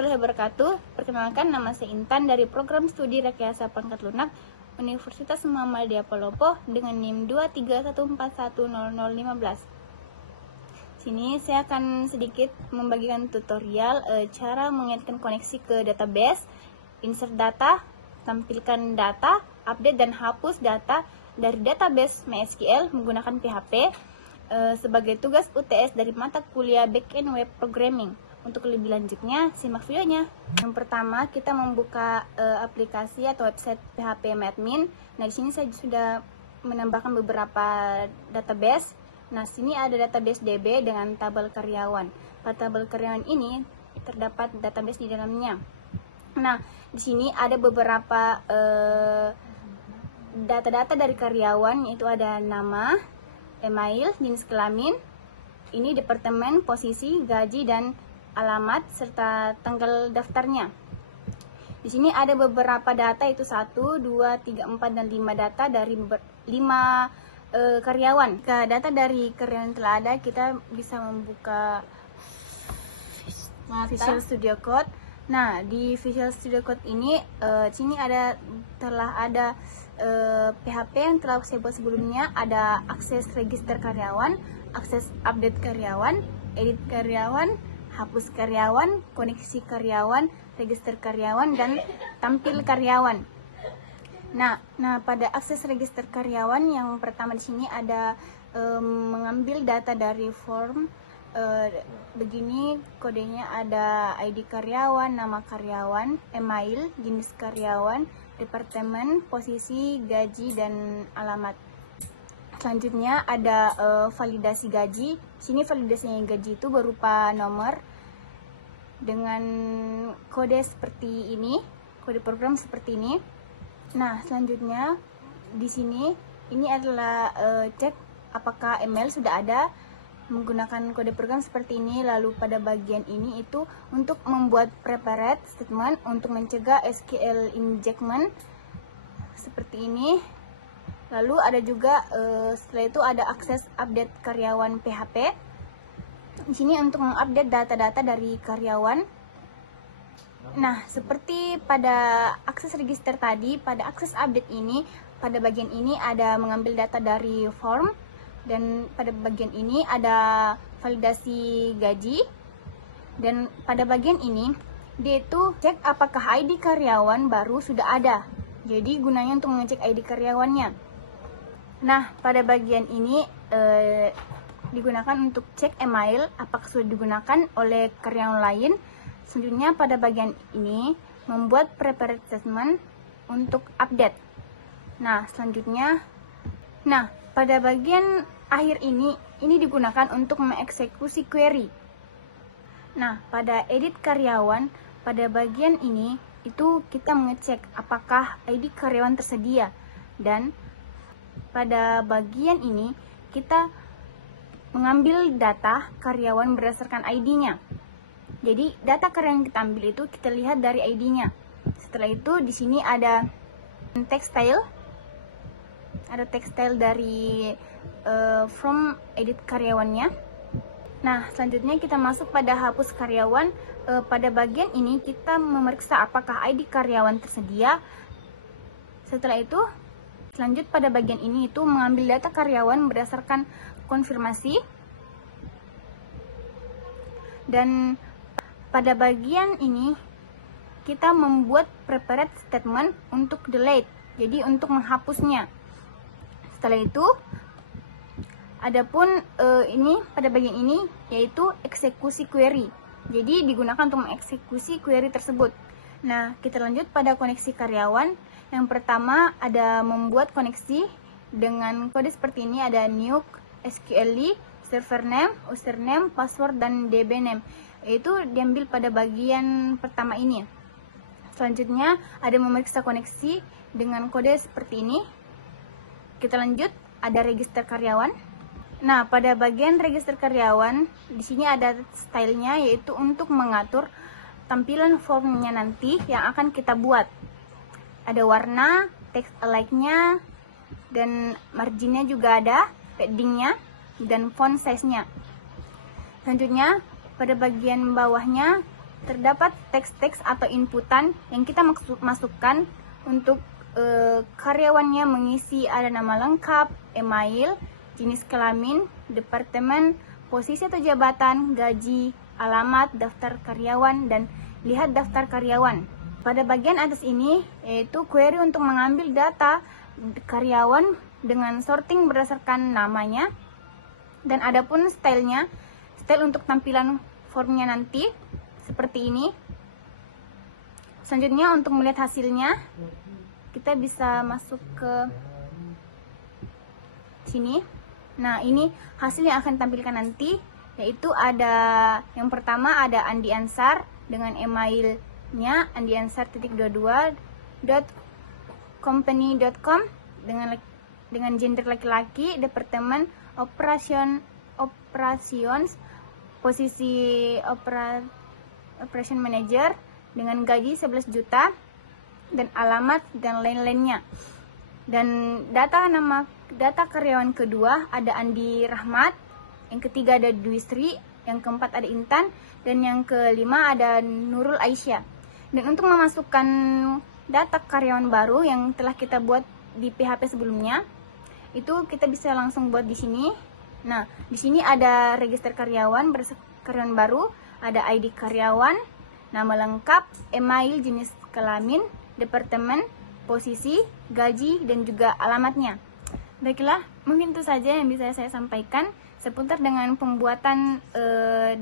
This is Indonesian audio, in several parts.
warahmatullahi wabarakatuh. Perkenalkan, nama saya Intan dari Program Studi Rekayasa Perangkat Lunak Universitas Muhammadiyah Palopo dengan NIM 231410015. Sini saya akan sedikit membagikan tutorial cara mengaitkan koneksi ke database, insert data, tampilkan data, update dan hapus data dari database MySQL menggunakan PHP sebagai tugas UTS dari mata kuliah Backend Web Programming. Untuk lebih lanjutnya, simak videonya. Yang pertama, kita membuka aplikasi atau website PHP MyAdmin. Nah, di sini saya sudah menambahkan beberapa database. Nah, sini ada database DB dengan tabel karyawan. Pada tabel karyawan ini terdapat database di dalamnya. Nah, di sini ada beberapa data-data dari karyawan, yaitu ada nama, email, jenis kelamin, ini departemen, posisi, gaji, dan alamat serta tanggal daftarnya. Di sini ada beberapa data, itu 1, 2, 3, 4, dan 5 data dari 5 karyawan. Jika data dari karyawan telah ada, kita bisa membuka Visual Studio Code. Nah, di Visual Studio Code ini sini telah ada PHP yang telah saya buat sebelumnya. Ada akses register karyawan, akses update karyawan, edit karyawan, hapus karyawan, koneksi karyawan, register karyawan, dan tampil karyawan. Nah, pada akses register karyawan yang pertama di sini ada mengambil data dari form. Begini kodenya, ada ID karyawan, nama karyawan, email, jenis karyawan, departemen, posisi, gaji, dan alamat. Selanjutnya ada validasi gaji. Sini validasinya gaji itu berupa nomor dengan kode seperti ini, kode program seperti ini. Nah, selanjutnya di sini ini adalah cek apakah email sudah ada menggunakan kode program seperti ini. Lalu pada bagian ini itu untuk membuat prepared statement untuk mencegah SQL injectment seperti ini. Lalu ada juga setelah itu ada akses update karyawan PHP. Di sini untuk mengupdate data-data dari karyawan. Nah, seperti pada akses register tadi, pada akses update ini, pada bagian ini ada mengambil data dari form, dan pada bagian ini ada validasi gaji, dan pada bagian ini dia itu cek apakah ID karyawan baru sudah ada. Jadi gunanya untuk mengecek ID karyawannya. Nah, pada bagian ini digunakan untuk cek email apakah sudah digunakan oleh karyawan lain. Selanjutnya pada bagian ini membuat prepared statement untuk update. Nah, selanjutnya, pada bagian akhir ini digunakan untuk mengeksekusi query. Nah, pada edit karyawan, pada bagian ini itu kita mengecek apakah ID karyawan tersedia, dan pada bagian ini kita mengambil data karyawan berdasarkan ID-nya. Jadi data karyawan yang kita ambil itu kita lihat dari ID-nya. Setelah itu di sini ada text style dari from edit karyawannya. Nah, selanjutnya kita masuk pada hapus karyawan. Pada bagian ini kita memeriksa apakah ID karyawan tersedia. Setelah itu lanjut pada bagian ini itu mengambil data karyawan berdasarkan konfirmasi. Dan pada bagian ini kita membuat prepared statement untuk delete, jadi untuk menghapusnya. Setelah itu adapun ini pada bagian ini yaitu eksekusi query, jadi digunakan untuk mengeksekusi query tersebut. Nah, kita lanjut pada koneksi karyawan. Yang pertama ada membuat koneksi dengan kode seperti ini, ada new SQLi, server name, username, password, dan DB name. Itu diambil pada bagian pertama ini. Selanjutnya ada memeriksa koneksi dengan kode seperti ini. Kita lanjut, ada register karyawan. Nah, pada bagian register karyawan di sini ada stylenya, yaitu untuk mengatur tampilan formnya nanti yang akan kita buat. Ada warna, text alike-nya, dan marginnya juga ada, paddingnya, dan font size-nya. Selanjutnya pada bagian bawahnya terdapat teks-teks atau inputan yang kita masukkan untuk karyawannya mengisi ada nama lengkap, email, jenis kelamin, departemen, posisi atau jabatan, gaji, alamat, daftar karyawan, dan lihat daftar karyawan. Pada bagian atas ini yaitu query untuk mengambil data karyawan dengan sorting berdasarkan namanya, dan adapun style untuk tampilan formnya nanti seperti ini. Selanjutnya untuk melihat hasilnya, kita bisa masuk ke sini. Nah, ini hasil yang akan tampilkan nanti, yaitu ada yang pertama ada Andi Ansar dengan emailnya andiansar.22.company.com dengan gender laki-laki, departemen operations, posisi operation manager dengan gaji 11 juta dan alamat dan lain-lainnya. Dan data karyawan kedua ada Andi Rahmat, yang ketiga ada Dwi Sri, yang keempat ada Intan, dan yang kelima ada Nurul Aisyah. Dan untuk memasukkan data karyawan baru yang telah kita buat di PHP sebelumnya, itu kita bisa langsung buat di sini. Nah, di sini ada register karyawan baru, ada ID karyawan, nama lengkap, email, jenis kelamin, departemen, posisi, gaji, dan juga alamatnya. Baiklah, mungkin itu saja yang bisa saya sampaikan seputar dengan pembuatan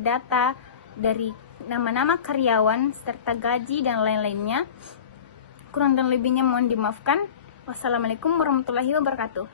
data dari nama-nama karyawan serta gaji dan lain-lainnya. Kurang dan lebihnya mohon dimaafkan. Wassalamualaikum warahmatullahi wabarakatuh.